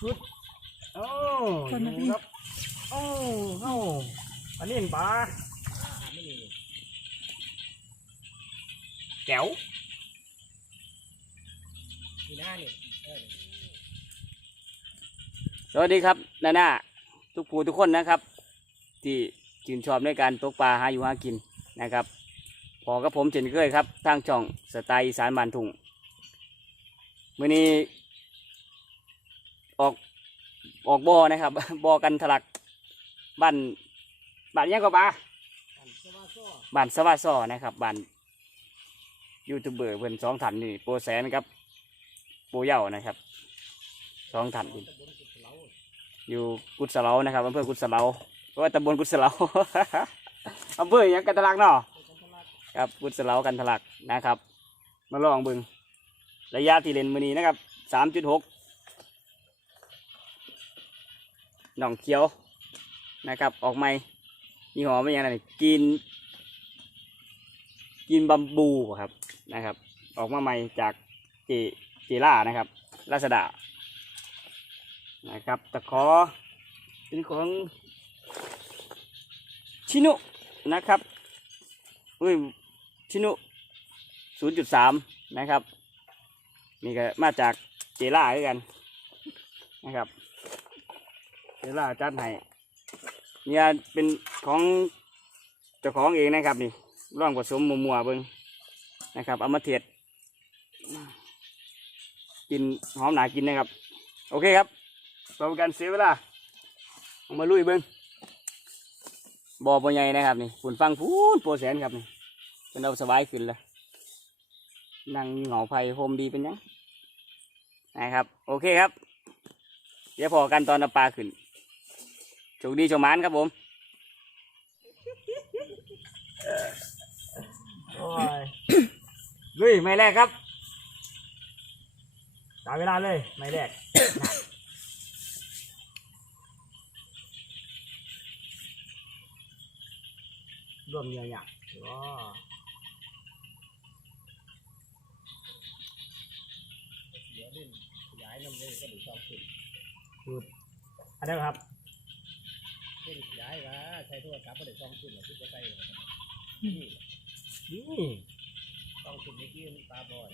ชุดโอ้คนมาอดิยู่ครับโอ้เอ้าอันนี้เห็นปลาแก้วมีหน้านี่เออสวัสดีครับนาน่าทุกผู้ทุกคนนะครับ ที่ชื่นชอบในการตกปลาหาอยู่หากินนะครับพอกับผมเช่นเคยครับทางช่องสไตล์อีสานบานทุ่งมื่อนี้ ออกออกบ่อนะครับ บ่อกันทะลักบ้านบ้านยังก็ปลาอันสว่าซ้อบ้านสวาซอนะครับบ้านยูทูบเบอร์เพิ่นสองถันนี่โปรแสนครับโปรเหย่านะครับสองถันนี่ตำบลกุดเหลาอยู่กุศลานะครับอำเภอกุศลาเพราะว่าตำบลกุศลาอำเภอหยังกันทะลักเนาะเป็นกันทะลักครับกุศลากันทะลักนะครับ มาลองเบึงระยะที่เล่นมือนี้นะครับสามจุดหก หนองเขียวนะครับ ออกไม่ยี่ห้อไม่ยังไงกิน กินบัมบูครับนะครับ ออกมาใหม่จากเจเจล่านะครับลาซาด้านะครับตะขอเป็นของชินุนะครับอุ้ยชินุศูนย์จุดสามนะครับ นี่ก็มาจากเจล่าด้วยกันนะครับ เจล่าจัดให้เนี่ยเป็นของเจ้าของเองนะครับนี่ร่องผสมมัวๆเบิ้งนะครับเอามาเทียดกินหอมหนากินนะครับ โอเคครับต่อไปการเสียเวลาเอามาลุยเบิ้งบ่อปใหญ่นะครับนี่ฝุ่นฟังพูนโปรแสนครับนี่เป็นเอาสบายขึ้นลยนั่งเหงาไผ่โฮมดีเป็นยังนะครับ โอเคครับ เดี๋ยวพอกันตอนปลาขึ้น โชคดีโชคหมานครับผมโอ้ยลุยไม่แรกครับตามเวลาเลยไม่แรก รวมเยอะอย่างว้าเดี๋ยวนี่ย้ายน้ำเลยก็ดูซองขึ้นอันนี้ครับ ขึ้นย้ายว่าใช้โทรศัพท์ก็ได้ซองขึ้นหรอที่จะใส่นี่นี่ซองขึ้นเมื่อกี้มันตาบอด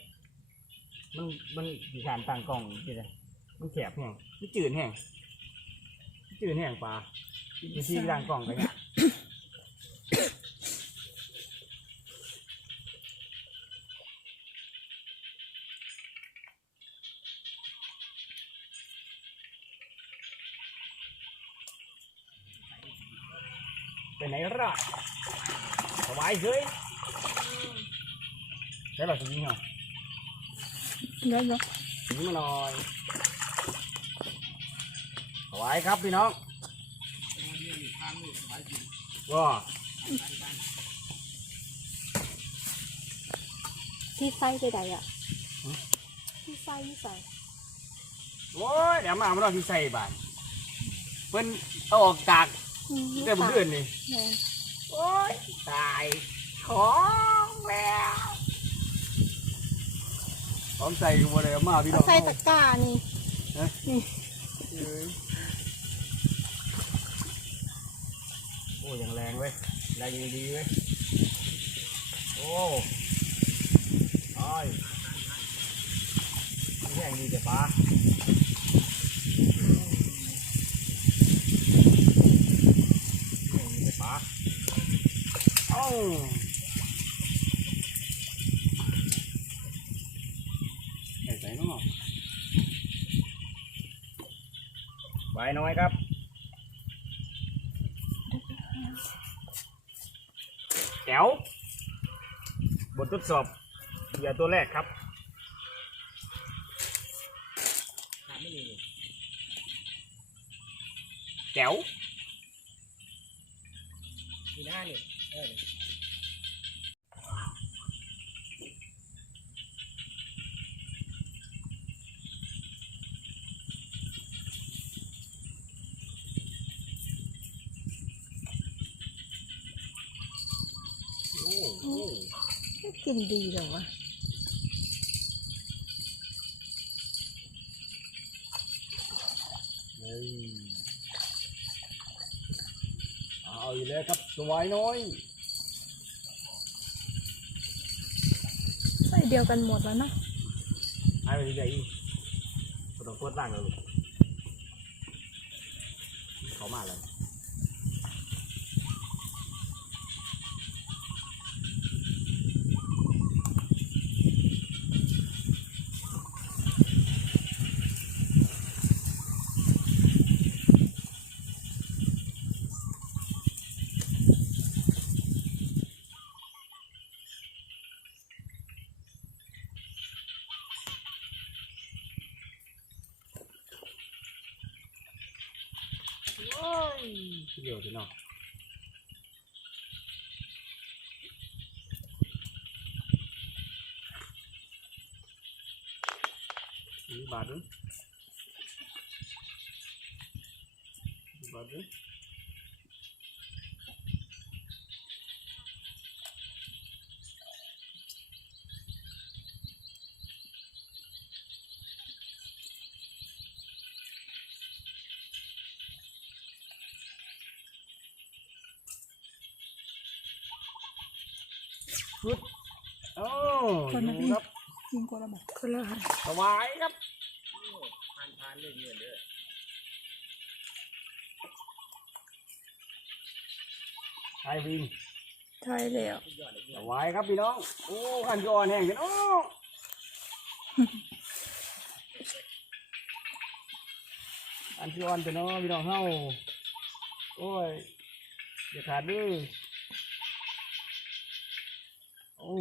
มันมันสีขานต่างกล่องที่ไหนมันแคบแห้งมันจืดแห้งจืดแห้งปลาวิธีต่างกล่องกันเนี่ย ไปไหนรอดสบายเฮ้ยใช่หรอสิงเหรอเดี๋ยวเดี๋ยวถึงมาหน่อยเอาไว้ครับพี่น้องว้าที่ไฟไปไหนอะที่ไฟที่ใส่โอ้ยเดี๋ยวมาเอามาลองที่ใส่บานเพิ่นเอาออกจาก อืมเดี๋ยวผมเดือนนี่แม่นโอ้ยตายของแล้วของใส่กันหมดเลยเอามาพี่น้เอาองใส่ตะกร้านี่เอ้ยโอ้ยยังแรงเว้ยแรงยังดีเว้ยโอ้ยแห้งดีแต่ปลาแห้งดีแต่ปลาเอ้า ใส่ใส่เนาะใบน้อยครับ แก้วบททดสอบเหยื่อตัวแรกครับแก้วมีหน้าเนี่เออโอ้โห กินดีเหรอวะ วครับสวายน้อย ใส่เดียวกันหมดแล้วนะหายไปใหญ่อีกบ่ต้องกดล่างแล้วลูกเขามาแล้ว ยเดี๋ยวดีหนาะสี่บาทนึง โอ้คนละดูพี่ครับยิงคนละแบบคนละหันสวายครับผ่านผ่านเรื่อยๆเด้อไทยวิงใช่แล้วสุดยอดเลยสวายครับพี่น้อง โอ้ขันจอนแห้งกันโอ้อันที่อ่อนเป็นน้องพี่น้องเฮาโอ้ยอย่าขาดเด้วย โอ้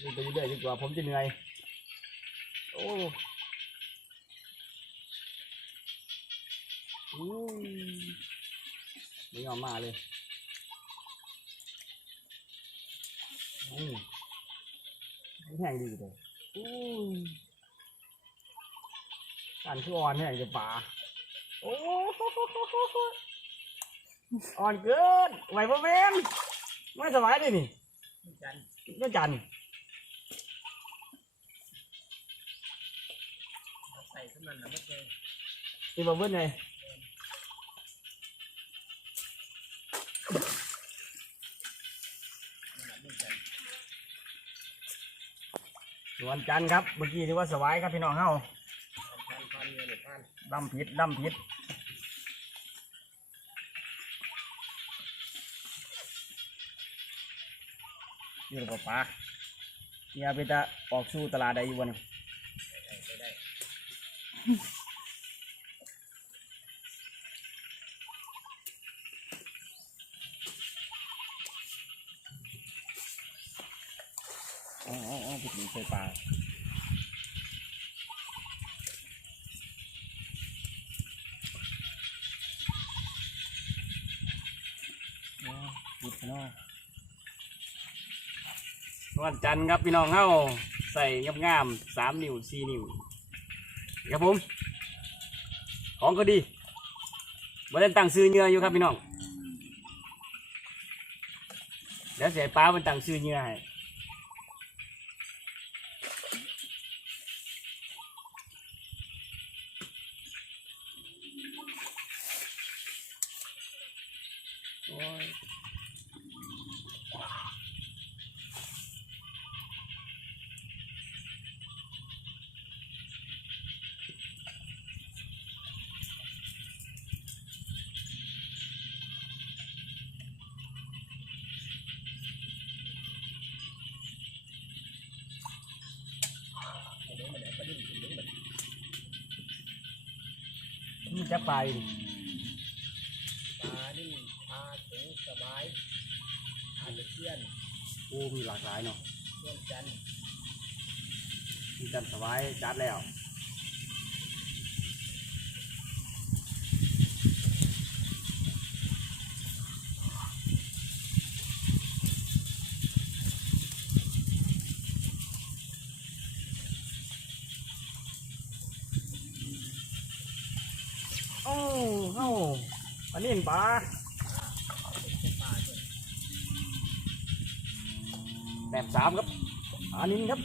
นี่ไปเรื่อยดีกว่าผมจะเหนื่อย โอ้อุ้ยไม่ยอมมาเลยอืมแห้งดีเลยอู้ยกันคืออ่อนแห้งจะป่าโอ้โหอ่อนเกินไหวพ่อแม่นไม่สบายเลยนี่ จันไม่จันใส่สมันนะไม่เคยนี่มาเบิ้ลไงส่วนจันครับ เมื่อกี้ที่ว่าสวายครับพี่น้องเฮาดำผิดดำผิด อยู่กับปลาเนี่ยไปจะออกสู่ตลาดได้อยู่บ่นี่ไปได้อ๋ออ๋อผิดหนีใส่ปลาอ๋อผิดเนาะ วันจันทร์ครับพี่น้องเข้าใส่งามๆสามนิ้วสี่นิ้วครับผม ของก็ดีบ่ได้ตั้งซื้อเนื้ออยู่ครับพี่น้อง เดี๋ยวเสียป้ามันตั้งซื้อเนื้อให้ จะไปดิปลานี่ปลาถึงสบายปลาตะเพียนโอ้มีหลากหลายเนาะเพื่อนจันมีจันสบายจัดแล้ว โอ้เฮ้าอันนี้เห็นปลาแบบสามครับอันนี้ครับ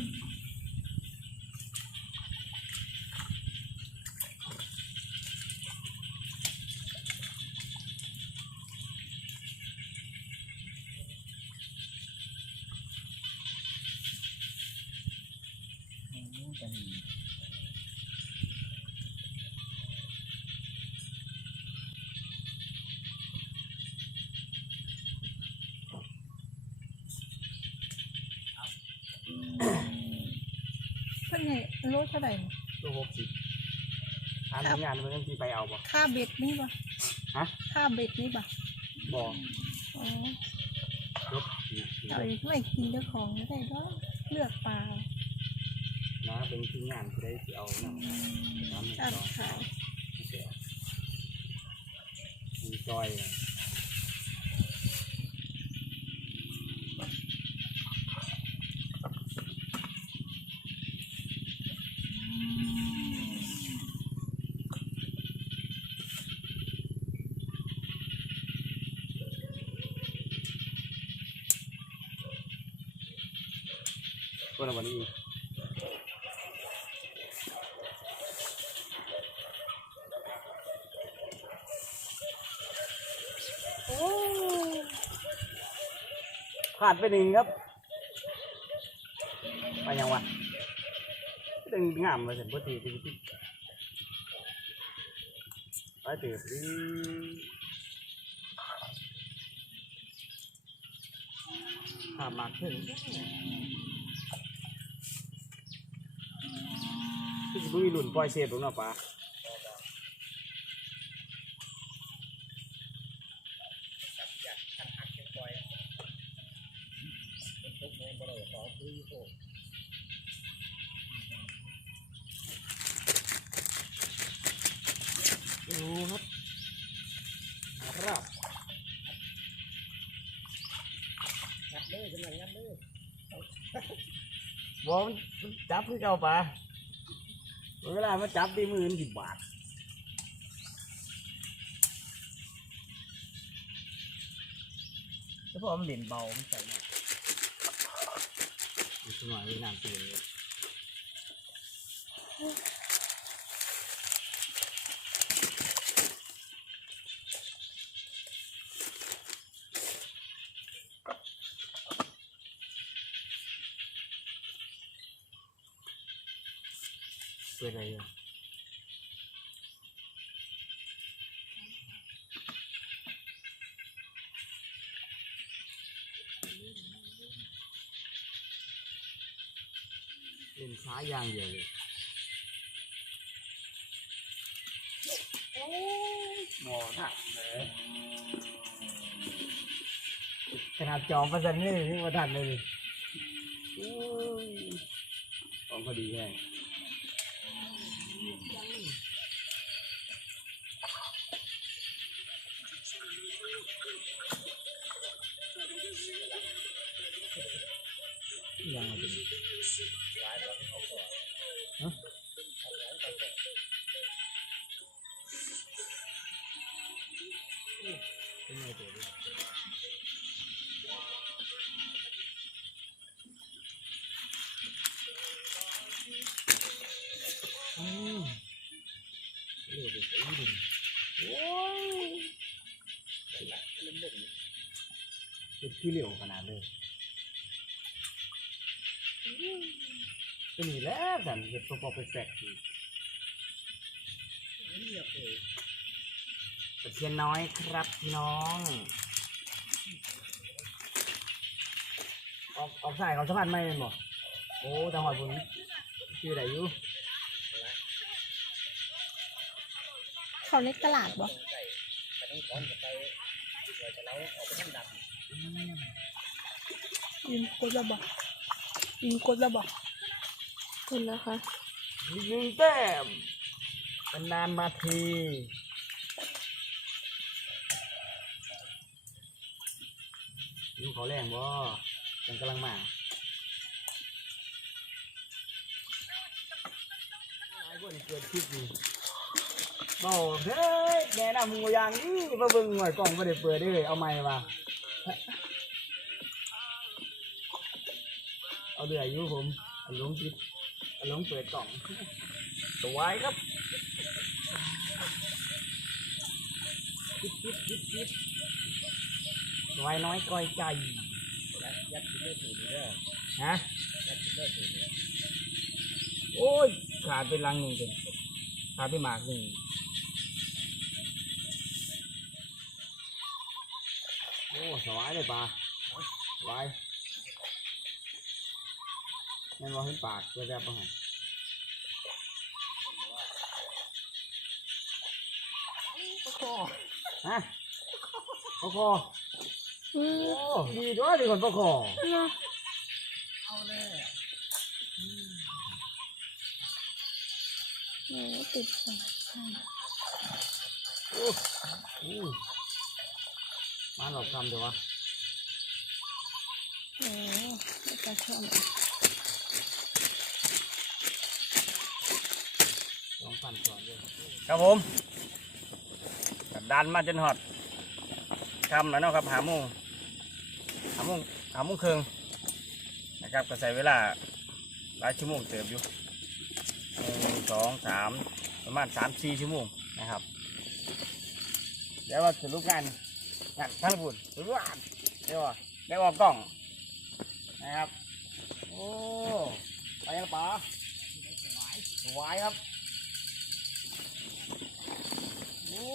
นให้โลเท่าไหร่นี่ตัวหกสิบทานทำงานเมื่อกี้ไปเอาบ่ค่าเบ็ดนี่บ่ฮะค่าเบ็ดนี่บ่บ่อ๋อรถเอาอีกไม่กินเจ้าของไม่ได้ก็เลือกปลานะเป็นที่งานที่ได้ที่เอาน้ำน้ำตัดต่อขายเสียมีจอย อะตัวละวันนี้โอ้ขาดไปหนึ่งครับ ไปยังวะตึงงามมาเสร็จพอดีทีที่ไปเติบดีข้ามมากขึ้น ที่จะมีหลุนปล่อยเศษหรือเปล่าปะอยากขันหักยังปล่อยมันตกแมงบ่ได้สองคือโอ้ดูครับครับงัดเลยกำลังงัดเลยบอมนจับคือเก่าปะ เวลามาจับดีมือนสิบบาทแล้วพอมันเหรียญเบามันใส่หน่อยสมัยนี้นานเกินเลย เปิดอะไรอะเล่นช้าอย่างเดียวเลยหมอถักเลยขนาดจอมประสันนี่ยังมาทันเลยอู้ยของพอดีแค่ เป็นไงตัวดิอืมเลือดไปสีดิโอ้ยเป็นขี้เหลวขนาดเลย ก็นี่แหล้วกันเห็ดตัวปอไปแปลกๆอยู่เรียบเลยตะเคียนน้อยครับพี่น้อง ออกออกสายเขาสะพานไม่เป็นบ่โอ้จังหวัดบุญชื่ออะไรอยู่เขาในตลาดบ่ไปต้องก้อนจะไปเดี๋ยวจะเล้าออกไปทางดยิงกดระบอกยิงกดระบอก คุณนะคะอีกหนึ่งแต้มเป็นนานมาทีนี่ขอแรงบ่ยังกำลังมาไอ้พวกนี้เกิดคลิปนี่บอกเฮ้ยแนะนำมึงว่าอย่างนี้มาเบิ่งหน่อยกล่องไม่ได้เปิดด้อเอาใหม่มาเอาเดือยอยู่ผมเอาลงจิต เอาลงเปิดกล่อง สวยครับจิบจิบจิบจิบสวยน้อยก้อยใจำยัดกินเลือดสูดนี่เด้อฮะยัดกินเลือดสูดนี่ยโอ้ย ขาดเป็นลังหนึ่งเป็นขาดไปหมากหนึ่งโอ้สวายเลยปลาสวาย นั่นว่าเห็นปากเลยแบบประหารคอฮะปลาคออืมโอ้ดีด้วยดีคนปลาคอเนาะเอาแล้วโอ้ติดปากอู้มาหลอกทำเดี๋ยววะโอ้ปลาช่อนลองปั่นก่อนด้วย ครับผมดันมาจนหอดคำแล้วเนาะครับหาโมงหาโมงหาโมงครึ่งนะครับก็ใส่เวลาหลายชั่วโมงเติมอยู่หนึ่งสองสามประมาณสามสี่ชั่วโมงนะครับเดี๋ยวว่าสรุปงานงานทั้งบุญสรุปงานเดี๋ยวว่าได้ออกกล้องนะครับโอ้ไปแล้วป๋าสวายครับ โอ้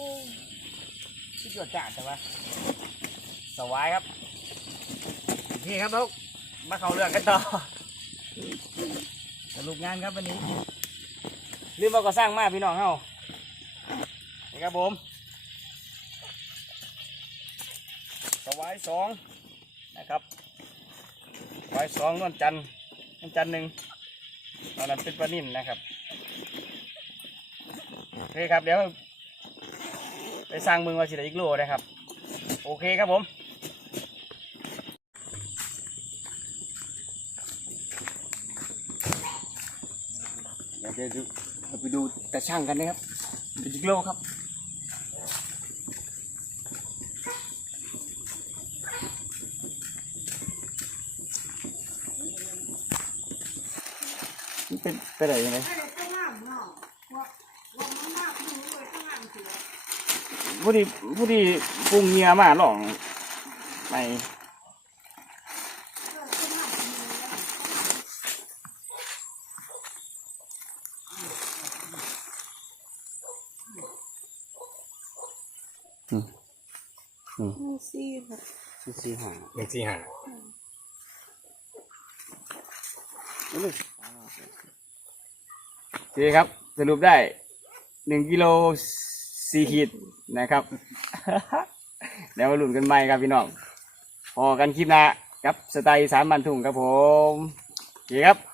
ที่ จวดจ้าดแต่ว่าสวายครับ นี่ครับทุกมาเข้าเรื่องกันต่อสรุปงานครับวันนี้ลืมเอาก็สร้างมาพี่น้องเฮานี่ครับผมสวายสองนะครับสวายสองนวลจันทร์นวลจันทร์หนึ่งตอนนั้นเป็นปลานิ่มนะครับโอเคครับเดี๋ยว ไปสร้างเมืองวาชิระอีกโลนะครับ โอเคครับผมเดี๋ยวจะดูเราไปดูตาช่างกันนะครับอีกโลครับนี่เป็นไปไหนยังไง ผู้ที่ผู้ที่ปรุงเงียมาหลองในอืมอืมนี่ซี่ค่ะสี่สี่ห้าหนึ่งสี่ห้าโอเคครับ สรุปได้หนึ่งกิโล สี่ขีดนะครับแล้วมาลุ้นกันใหม่ครับพี่น้องพอกันคลิปหน้าครับสไตล์สามบันทุ่งครับผมโอเคครับ